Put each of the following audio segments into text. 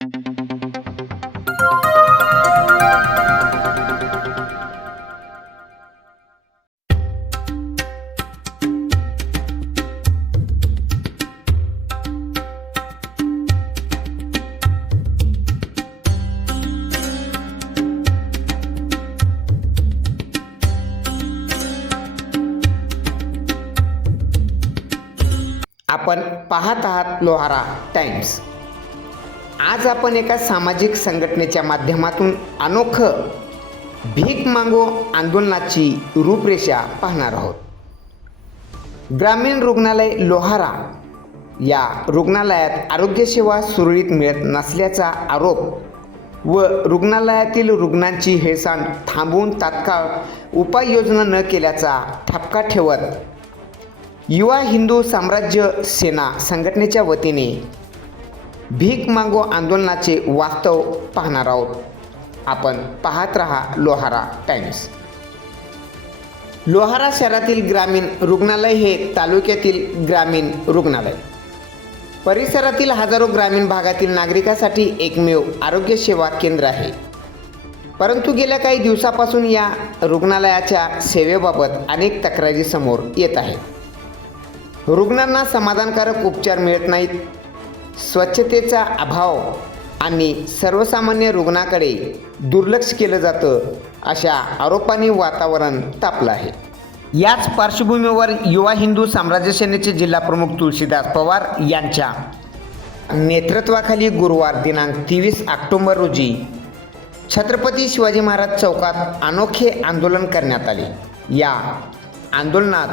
आपण पाहत आहात लोहारा टाइम्स आज आपण एका सामाजिक संघटनेच्या माध्यमातून अनोखं भीक मागो आंदोलनाची रूपरेषा पाहणार आहोत. ग्रामीण रुग्णालय लोहारा या रुग्णालयात आरोग्यसेवा सुरळीत मिळत नसल्याचा आरोप व रुग्णालयातील रुग्णांची हेळसांड थांबवून तात्काळ उपाययोजना न केल्याचा ठपका ठेवत युवा हिंदू साम्राज्य सेना संघटनेच्या वतीने भीक मागो आंदोलनाचे वास्तव पाहणार आहोत. आपण पाहत रहा लोहारा टाइम्स. लोहारा शहरातील ग्रामीण रुग्णालय हे तालुक्यातील ग्रामीण रुग्णालय. परिसरातील हजारो ग्रामीण भागातील नागरिकांसाठी एकमेव आरोग्य सेवा केंद्र आहे. परंतु गेल्या काही दिवसापासून या रुग्णालयाच्या सेवेबाबत अनेक तक्रारी समोर येत आहेत. रुग्णांना समाधानकारक उपचार मिळत नाहीत. स्वच्छतेचा अभाव आणि सर्वसामान्य रुग्णाकडे दुर्लक्ष केलं जातं अशा आरोपांनी वातावरण तापलं आहे. याच पार्श्वभूमीवर युवा हिंदू साम्राज्य सेनेचे जिल्हाप्रमुख तुळशीदास पवार यांच्या नेतृत्वाखाली गुरुवार दिनांक तेवीस ऑक्टोबर रोजी छत्रपती शिवाजी महाराज चौकात अनोखे आंदोलन करण्यात आले. या आंदोलनात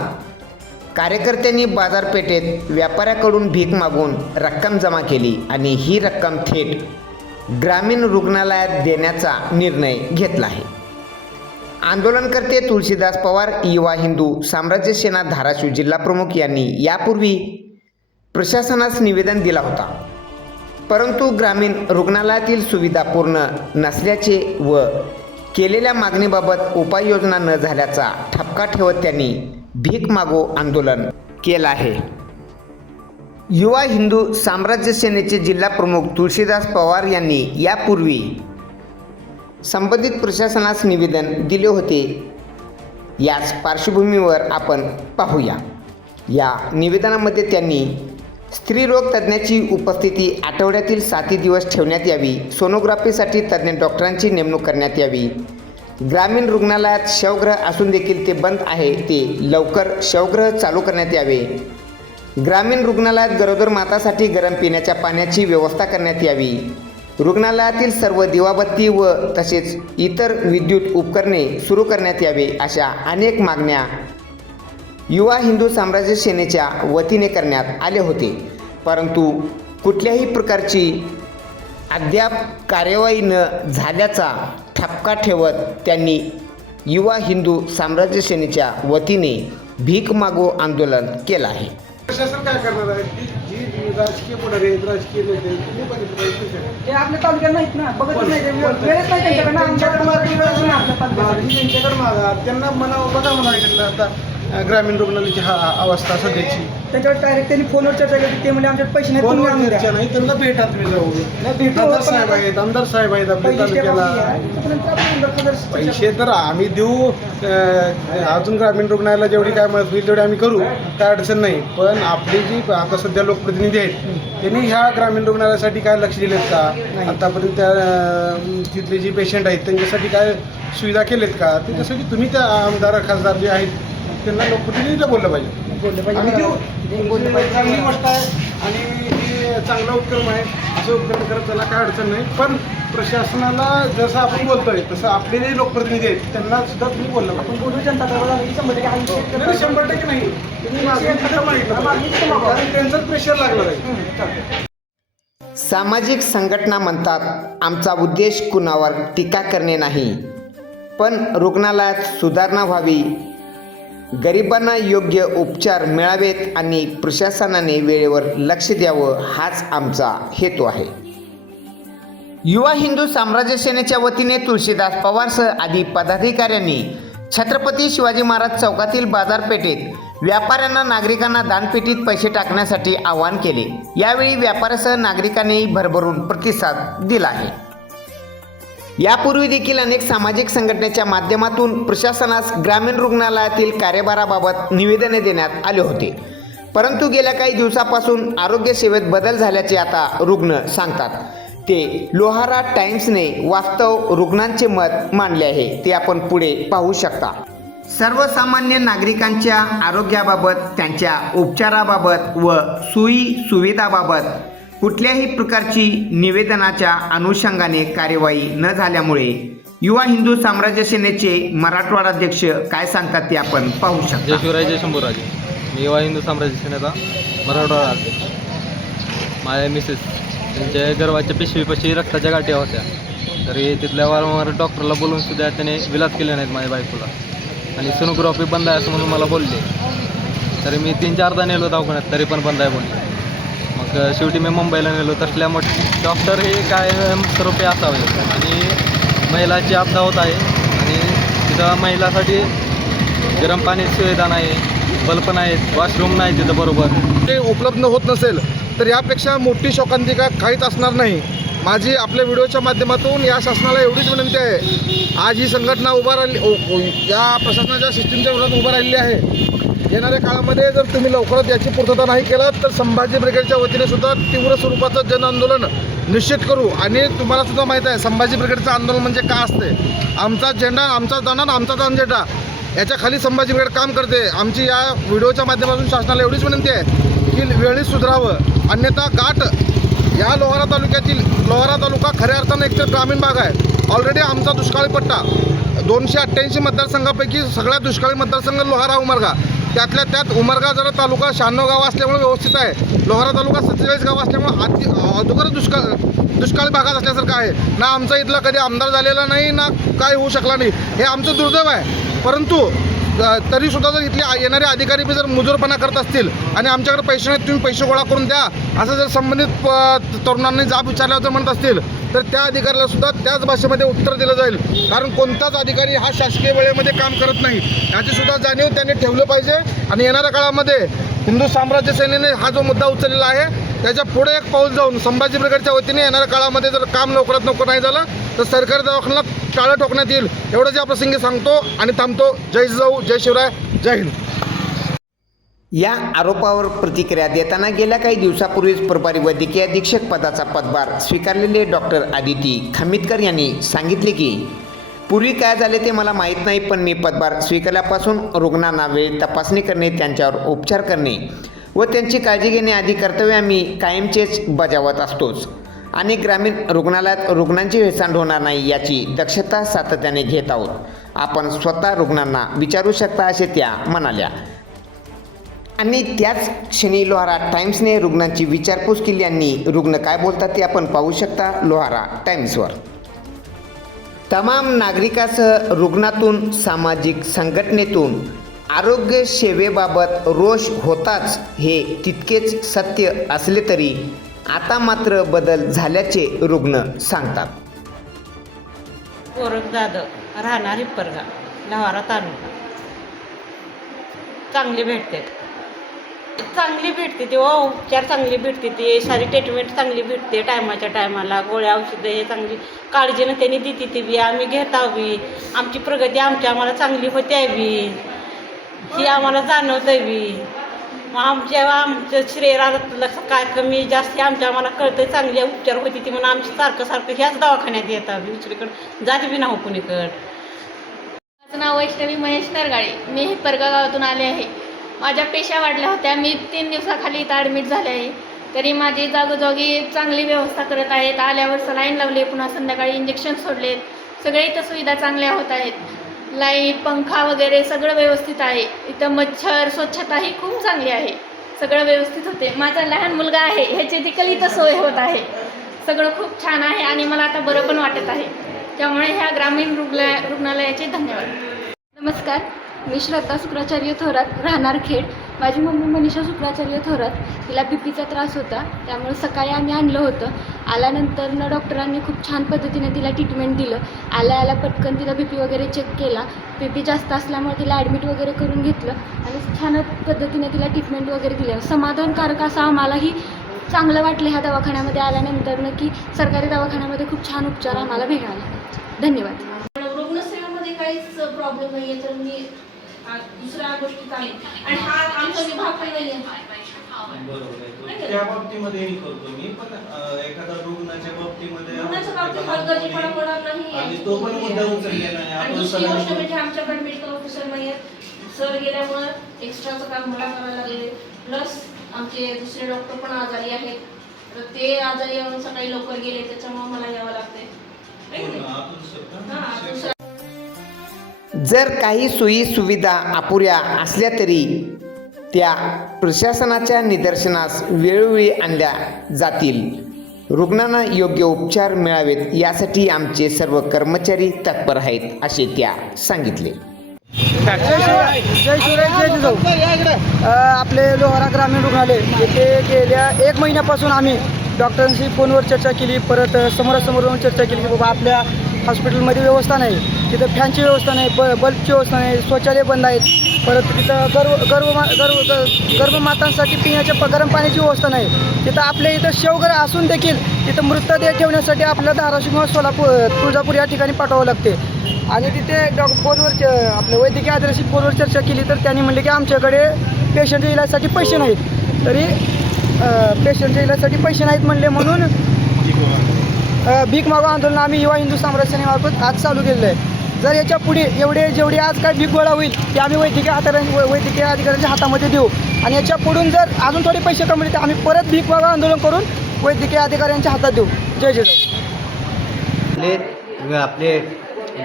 कार्यकर्त्यांनी बाजारपेठेत व्यापाऱ्याकडून भीक मागून रक्कम जमा केली आणि ही रक्कम थेट ग्रामीण रुग्णालयात देण्याचा निर्णय घेतला आहे. आंदोलनकर्ते तुलसीदास पवार युवा हिंदू साम्राज्य सेना धाराशिव जिल्हाप्रमुख यांनी यापूर्वी प्रशासनास निवेदन दिला होता. परंतु ग्रामीण रुग्णालयातील सुविधा पूर्ण नसल्याचे व केलेल्या मागणीबाबत उपाययोजना न झाल्याचा ठपका ठेवत त्यांनी भीक मागो आंदोलन केलं आहे. युवा हिंदू साम्राज्य सेनेचे जिल्हाप्रमुख तुळशीदास पवार यांनी यापूर्वी संबंधित प्रशासनास निवेदन दिले होते. याच पार्श्वभूमीवर आपण पाहूया. या निवेदनामध्ये त्यांनी स्त्रीरोग तज्ज्ञाची उपस्थिती आठवड्यातील साती दिवस ठेवण्यात यावी सोनोग्राफीसाठी तज्ज्ञ डॉक्टरांची नेमणूक करण्यात यावी ग्रामीण रुग्णालयात शवग्रह असून देखील ते बंद आहे ते लवकर शवग्रह चालू करण्यात यावे. ग्रामीण रुग्णालयात गरोदर मातासाठी गरम पिण्याच्या पाण्याची व्यवस्था करण्यात यावी. रुग्णालयातील सर्व दिवाबत्ती व तसेच इतर विद्युत उपकरणे सुरू करण्यात यावे अशा अनेक मागण्या युवा हिंदू साम्राज्य सेनेच्या वतीने करण्यात आले होते. परंतु कुठल्याही प्रकारची अद्याप कार्यवाही न झाल्याचा ठपका ठेवत त्यांनी युवा हिंदू साम्राज्य सेनेच्या वतीने भीक मागो आंदोलन केलं आहे. प्रशासन काय करणार आहे? जी जी राजकीय पुढारी आहेत राजकीय नेते आहेत, तुम्ही बघितलं पाहिजे कसे. ते आपल्या तालुक्यात नाहीत ना? बघत नाही ते. कोणते? वेळच नाही त्यांच्याकडे आमच्याकडे त्यांच्याकडे मागा त्यांना म्हणावं बघा म्हणायचं आता. ग्रामीण रुग्णालयाची हा अवस्था सध्याची. त्याच्यावर डायरेक्ट त्यांनी फोनवर चर्चा केली. ते म्हणजे आमच्याकडे पैसे नाही तुम्ही द्या. चर्चा नाही त्यांना भेटा तुम्ही जाऊ. भेटू, आमदार साहेब आहेत आमदार साहेब आहेत आपल्या पहिली step आपली तालुक्याला आहे. त्याच्यानंतर आपण नंतर जर- पैसे तर आम्ही देऊ अं, अजून ग्रामीण रुग्णालयाला जेवढी काय मदत होईल तेवढी आम्ही करू काय अडचण नाही. पण आपली जी आता सध्या लोकप्रतिनिधी आहेत त्यांनी ह्या ग्रामीण रुग्णालयासाठी काय लक्ष दिलेत का? नाही. आतापर्यंत त्या अं, तिथले जे पेशंट आहेत त्यांच्यासाठी काय सुविधा केलेत का? त्याच्यासाठी तुम्ही त्या आमदार खासदार जे आहेत त्यांना लोकप्रतिनिधीला बोललं पाहिजे. बोलले पाहिजे. आम्ही देऊ ते बोलले ही पाहिजे. चांगली गोष्ट आहे आणि हे चांगला उपक्रम आहे. असं उपक्रम करत त्याला काय अडचण नाही. पण प्रशासनाला जसं आपण बोलतोय तसं आपले जे लोकप्रतिनिधी आहेत त्यांना सुद्धा तुम्ही बोललं आपण बोलू जनता शंभर टक्के आम्ही नाही. शंभर टक्के नाही. तुम्ही मागणी सुद्धा मागितलं मागणी पाहिजे. कारण त्यांचंच प्रेशर लागलं आहे. सामाजिक संघटना म्हणतात आमचा उद्देश कुणावर टीका करणे नाही. पण रुग्णालयात सुधारणा व्हावी. गरिबांना योग्य उपचार मिळावेत आणि प्रशासनाने वेळेवर लक्ष द्यावं हाच आमचा हेतू आहे. युवा हिंदू साम्राज्य सेनेच्या वतीने तुळशीदास पवारसह आदी पदाधिकाऱ्यांनी छत्रपती शिवाजी महाराज चौकातील बाजारपेठेत व्यापाऱ्यांना नागरिकांना दानपेटीत पैसे टाकण्यासाठी आवाहन केले. यावेळी व्यापाऱ्यासह नागरिकांनीही भरभरून प्रतिसाद दिला आहे. यापूर्वी देखील अनेक सामाजिक संघटनेच्या माध्यमातून प्रशासनास ग्रामीण रुग्णालयातील कार्यभाराबाबत निवेदने देण्यात आले होते. परंतु गेल्या काही दिवसापासून आरोग्य सेवेत बदल झाल्याचे आता रुग्ण सांगतात. ते लोहारा टाइम्सने वास्तव रुग्णांचे मत मांडले आहे ते आपण पुढे पाहू शकता. सर्वसामान्य नागरिकांच्या आरोग्याबाबत त्यांच्या उपचाराबाबत व सुई सुविधाबाबत कुठल्याही प्रकारची निवेदनाच्या अनुषंगाने कार्यवाही न झाल्यामुळे युवा हिंदू साम्राज्य सेनेचे मराठवाडा अध्यक्ष काय सांगतात ते आपण पाहू जय शकता शिवराय जय शंभूराजे. मी युवा हिंदू साम्राज्य सेनेचा मराठवाडा अध्यक्ष. माझ्या मिसेस त्यांच्या गर्वाच्या पिशवीपाशी रक्ताच्या गाठ्या होत्या. तरी तिथल्या वारंवार डॉक्टरला बोलून सुद्धा त्याने विलास केले नाहीत माझ्या बायकोला. आणि सोनोग्राफी बंद आहे असं म्हणून मला बोलले. तरी मी तीन चारदा नेलो दवाखान्यात तरी पण बंद आहे बोलले मग शेवटी मी मुंबईला नेलो. तसल्या डॉक्टर हे काय स्वरूपी असावे. आणि महिलाची आपदा होत आहे. आणि तिथं महिलासाठी गरम पाणी सुविधा नाही बल्ब नाहीत वॉशरूम नाही तिथं बरोबर. ते उपलब्ध होत नसेल तर यापेक्षा मोठी शोकांतिका काहीच असणार नाही. माझी आपल्या व्हिडिओच्या माध्यमातून या शासनाला एवढीच विनंती आहे. आज ही संघटना उभा राहिली ओ- या प्रशासनाच्या सिस्टीमच्या विरोधात उभा राहिली आहे. येणाऱ्या काळामध्ये जर तुम्ही लवकरच याची पूर्तता नाही केलात तर संभाजी ब्रिगेडच्या वतीने सुद्धा तीव्र स्वरूपाचं जन आंदोलन निश्चित करू. आणि तुम्हाला सुद्धा माहीत आहे संभाजी ब्रिगेडचं आंदोलन म्हणजे का असते? आमचा झेंडा आमचा दाना आमचा दान झेंडा याच्या खाली संभाजी ब्रिगेड काम करते. आमची या व्हिडिओच्या माध्यमातून शासनाला एवढीच विनंती आहे की वेळीच सुधारावं. अन्यथा गाठ या लोहारा तालुक्यातील लोहारा तालुका खऱ्या अर्थानं एकतर ग्रामीण भाग आहे. ऑलरेडी आमचा दुष्काळी पट्टा दोनशे अठ्ठ्याऐंशी मतदारसंघापैकी सगळ्यात दुष्काळी मतदारसंघ लोहारा उमरगा. त्यातल्या त्यात उमरगा जरा तालुका शहाण्णव गाव असल्यामुळे व्यवस्थित आहे. लोहारा तालुका सत्तेचाळीस गाव असल्यामुळे अति अगोदरच दुष्काळ दुष्काळी भागात असल्यासारखं आहे. ना आमचा इथला कधी आमदार झालेला नाही ना काय होऊ शकला नाही. हे आमचं दुर्दैव आहे. परंतु तरीसुद्धा जर इथले येणारे अधिकारी बी जर मुजोरपणा करत असतील आणि आमच्याकडे पैसे नाहीत तुम्ही पैसे गोळा करून द्या असं जर संबंधित तरुणांनी जाब विचारल्यावर जर म्हणत असतील तर त्या अधिकाऱ्याला सुद्धा त्याच भाषेमध्ये उत्तर दिलं जाईल. कारण कोणताच अधिकारी हा शासकीय वेळेमध्ये काम करत नाही. याची सुद्धा जाणीव त्यांनी ठेवलं पाहिजे. आणि येणाऱ्या काळामध्ये हिंदू साम्राज्य सेनेने हा जो मुद्दा उचललेला आहे त्याच्या पुढे एक पाऊल जाऊन संभाजी ब्रिगेडच्या वतीने येणाऱ्या काळामध्ये जर काम लवकरात लवकर नाही झालं तर सरकारी दवाखान्याला टाळं ठोकण्यात येईल. एवढंच या प्रसंगी सांगतो आणि थांबतो. जय जाऊ जय शिवराय जय हिंद. या आरोपावर प्रतिक्रिया देताना गेल्या काही दिवसापूर्वीच प्रभारी वैद्यकीय अधीक्षक पदाचा पदभार स्वीकारलेले डॉक्टर आदिती खमितकर यांनी सांगितले की पूर्वी काय झाले ते मला माहीत नाही पण मी पदभार स्वीकारल्यापासून रुग्णांना वेळ तपासणी करणे त्यांच्यावर उपचार करणे व त्यांची काळजी घेणे आदी कर्तव्य आम्ही कायमचेच बजावत असतोच. आणि ग्रामीण रुग्णालयात रुग्णांची हेळसांड होणार नाही याची दक्षता सातत्याने घेत आहोत. आपण स्वतः रुग्णांना विचारू शकता असे त्या म्हणाल्या. आणि त्याच क्षणी लोहारा टाइम्सने रुग्णांची विचारपूस केली आणि रुग्ण काय बोलतात ते आपण पाहू शकता लोहारा टाइम्सवर. तमाम नागरिकासह रुग्णातून सामाजिक संघटनेतून आरोग्य सेवेबाबत रोष होताच हे तितकेच सत्य असले तरी आता मात्र बदल झाल्याचे रुग्ण सांगतात. गोरख जाधव राहणार हिप्परगा लवारा तालुका. चांगली भेटते. चांगली भेटते ती उपचार चांगली भेटते ते सारी ट्रीटमेंट चांगली भेटते टायमाच्या टायमाला गोळ्या औषधं हे चांगली काळजीनं त्यांनी देते ती बी आम्ही घेत बी. आमची प्रगती आमची आम्हाला चांगली होते आहे बी. ही आम्हाला जाणवतं बी. मग आमच्या आमच्या शरीराला काय कमी जास्त आमच्या आम्हाला कळतं चांगले उपचार होते ती म्हणून आमची सारखं सारखं ह्याच दवाखान्यात येतात दुसरीकडं जात बी नाव कुणीकडं. माझं नाव वैष्णवी महेश नरगाळे मी परगा गावातून आले आहे. माझ्या पेशा वाढल्या होत्या मी तीन दिवसाखाली इथं ॲडमिट झाले आहे. तरी माझी जागोजागी चांगली व्यवस्था करत आहेत आल्यावर सलाईन लावले पुन्हा संध्याकाळी इंजेक्शन सोडलेत. सगळे इथं सुविधा चांगल्या होत आहेत. लाइट पंखा वगैरे सगळं व्यवस्थित आहे. इथं मच्छर स्वच्छताही खूप चांगली आहे. सगळं व्यवस्थित होते. माझा लहान मुलगा आहे. ह्याची देखील इथं सोय होत आहे. सगळं खूप छान आहे आणि मला आता बरं पण वाटत आहे. त्यामुळे ह्या ग्रामीण रुग्णा रुग्णालयाचे धन्यवाद. नमस्कार. मी श्रद्धा शुक्राचार्य थोरात राहणार खेड. माझी मम्मी मनीषा शुक्राचार्य थोरात तिला बी पीचा त्रास होता त्यामुळे सकाळी आम्ही आणलं होतं. आल्यानंतर न डॉक्टरांनी खूप छान पद्धतीने तिला ट्रीटमेंट दिलं. आल्या आल्या पटकन तिला बी पी वगैरे चेक केला. बी पी जास्त असल्यामुळे तिला ॲडमिट वगैरे करून घेतलं आणि छान पद्धतीने तिला ट्रीटमेंट वगैरे दिलं. समाधानकारक असं आम्हालाही चांगलं वाटलं ह्या दवाखान्यामध्ये आल्यानंतर की सरकारी दवाखान्यामध्ये खूप छान उपचार आम्हाला मिळाला. धन्यवाद. रुग्णसेवेमध्ये काहीच प्रॉब्लेम नाही आहे तर मी दुसऱ्या गोष्टी आणि हा आमचा विभाग पण नाही आहे. बरोबर. आहे. त्या बाबतीमध्येही करतो मी पण अं, एखाद्या रुग्णाच्या बाबतीमध्ये रुग्णाच्या आपण बाबतीत एखादा हलगर्जीपणा मुली- होणार नाही आणि तो पण मुद्दा उचललेला आहे आणि आपण दुसरी गोष्ट म्हणजे आमच्याकडे मेडिकल ऑफिसर नाही सर गेल्यामुळं एक्स्ट्राचं काम मला करायला लागले प्लस आमचे दुसरे डॉक्टर पण आजारी आहेत. तर ते आजारी येऊन सकाळी लवकर गेले त्याच्यामुळे मला यावं लागते आपण जर काही सोयी सुविधा अपुऱ्या असल्या तरी त्या प्रशासनाच्या निदर्शनास वेळोवेळी आणल्या जातील. रुग्णांना योग्य उपचार मिळावेत यासाठी आमचे सर्व कर्मचारी तत्पर आहेत असे त्या सांगितले. जय शिवराय जय शिवराय जय जिजाऊ अ, आपले लोहारा ग्रामीण रुग्णालय येथे गेल्या एक महिन्यापासून आम्ही डॉक्टरांशी फोनवर चर्चा केली परत समोरासमोर येऊन चर्चा केली की बाबा आपल्या हॉस्पिटलमध्ये व्यवस्था नाही. तिथं फॅनची व्यवस्था नाही ब बल्बची व्यवस्था नाही शौचालय बंद आहेत. परत तिथं गर्भ गर्भ गर्व गर्भमातांसाठी पिण्याच्या गरम पाण्याची व्यवस्था नाही. तिथं आपल्या इथं शेवघर असून देखील तिथं मृतदेह ठेवण्यासाठी आपल्याला धाराशिव किंवा सोलापूर तुळजापूर या ठिकाणी पाठवावं लागते. आणि तिथे डॉ फोनवर आपल्या वैद्यकीय आधाराशी फोनवर चर्चा केली तर त्यांनी म्हणले की आमच्याकडे पेशंटच्या इलाजसाठी पैसे नाहीत. तरी पेशंटच्या इलाजसाठी पैसे नाहीत म्हणले म्हणून भीक मागो आंदोलन आम्ही युवा हिंदू साम्राज्याने मार्फत आज चालू केलेलं आहे. जर याच्यापुढे एवढे जेवढे आज काय भीक गोळा होईल ते आम्ही वैद्यकीय हाताऱ्यां वैद्यकीय अधिकाऱ्यांच्या हातामध्ये देऊ. आणि याच्या पुढून जर अजून थोडे पैसे कमवले तर आम्ही परत भीक मागो आंदोलन करून वैद्यकीय अधिकाऱ्यांच्या हातात देऊ. जय जय आपले आपले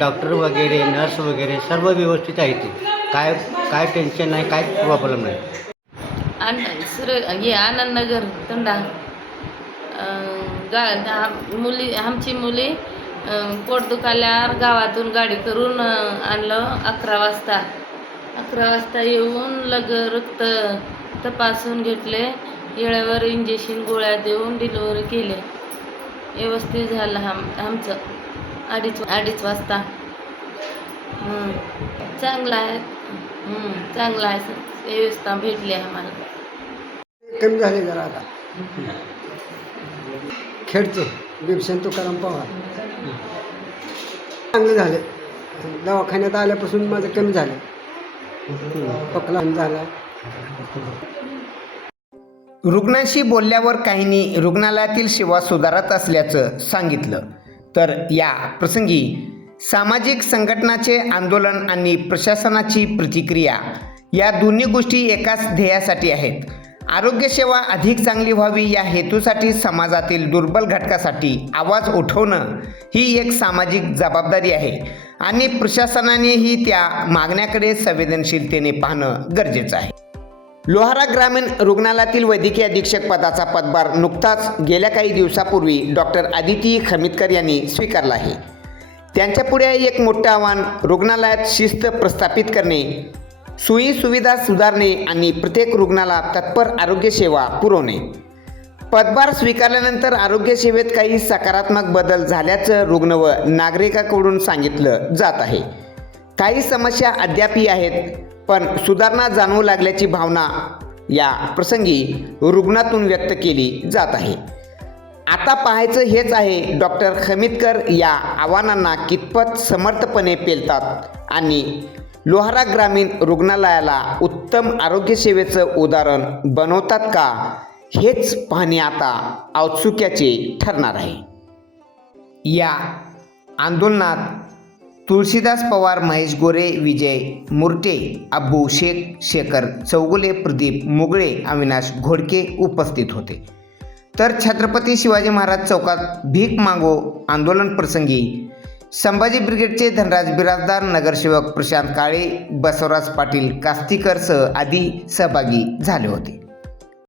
डॉक्टर वगैरे नर्स वगैरे सर्व व्यवस्थित आहे ते काय काय टेन्शन नाही काय प्रॉब्लेम नाही. सुर हे आनंदनगर तंडा. गा मुली आमची मुली पोट दुखाल्यावर गावातून गाडी करून आणलं अकरा वाजता. अकरा वाजता येऊन लग रक्त तपासून घेतले. वेळेवर इंजेक्शन गोळ्या देऊन डिलिव्हरी केले. व्यवस्थित झालं आम आमचं. अडीच अडीच वाजता. चांगलं आहे. चांगलं आहे व्यवस्था भेटली आम्हाला. कमी झाले जरा आता. खेडचे भीमसेन तुकाराम पवार. चांगलं झालं. दवाखान्यात आल्यापासून माझं कमी झालं. पकला झाला. रुग्णांशी बोलल्यावर काहींनी रुग्णालयातील सेवा सुधारत असल्याचं सांगितलं. तर या प्रसंगी सामाजिक संघटनाचे आंदोलन आणि प्रशासनाची प्रतिक्रिया या दोन्ही गोष्टी एकाच ध्येयासाठी आहेत. आरोग्यसेवा अधिक चांगली व्हावी या हेतूसाठी समाजातील दुर्बल घटकासाठी आवाज उठवणं ही एक सामाजिक जबाबदारी आहे. आणि प्रशासनानेही त्या मागण्याकडे संवेदनशीलतेने पाहणं गरजेचं आहे. लोहारा ग्रामीण रुग्णालयातील वैद्यकीय अधीक्षक पदाचा पदभार नुकताच गेल्या काही दिवसापूर्वी डॉक्टर आदिती खमितकर यांनी स्वीकारला आहे. त्यांच्यापुढे एक मोठं आव्हान रुग्णालयात शिस्त प्रस्थापित करणे सोयी सुविधा सुधारणे आणि प्रत्येक रुग्णाला तत्पर आरोग्यसेवा पुरवणे. पदभार स्वीकारल्यानंतर आरोग्यसेवेत काही सकारात्मक बदल झाल्याचं रुग्ण व नागरिकाकडून सांगितलं जात आहे. काही समस्या अद्यापही आहेत पण सुधारणा जाणवू लागल्याची भावना या प्रसंगी रुग्णातून व्यक्त केली जात आहे. आता पाहायचं हेच आहे डॉक्टर खमितकर या आव्हानांना कितपत समर्थपणे पेलतात आणि लोहारा ग्रामीण रुग्णालयाला उत्तम आरोग्यसेवेचं उदाहरण बनवतात का? हेच पाहणे आता औत्सुक्याचे ठरणार आहे. या आंदोलनात तुळशीदास पवार महेश गोरे विजय मुर्टे अब्बू शेख शेखर चौगुले प्रदीप मुगळे अविनाश घोडके उपस्थित होते. तर छत्रपती शिवाजी महाराज चौकात भीक मागो आंदोलन प्रसंगी संभाजी ब्रिगेडचे धनराज बिराजदार नगरसेवक प्रशांत काळे बसवराज पाटील कास्तीकरसह आदी सहभागी झाले होते.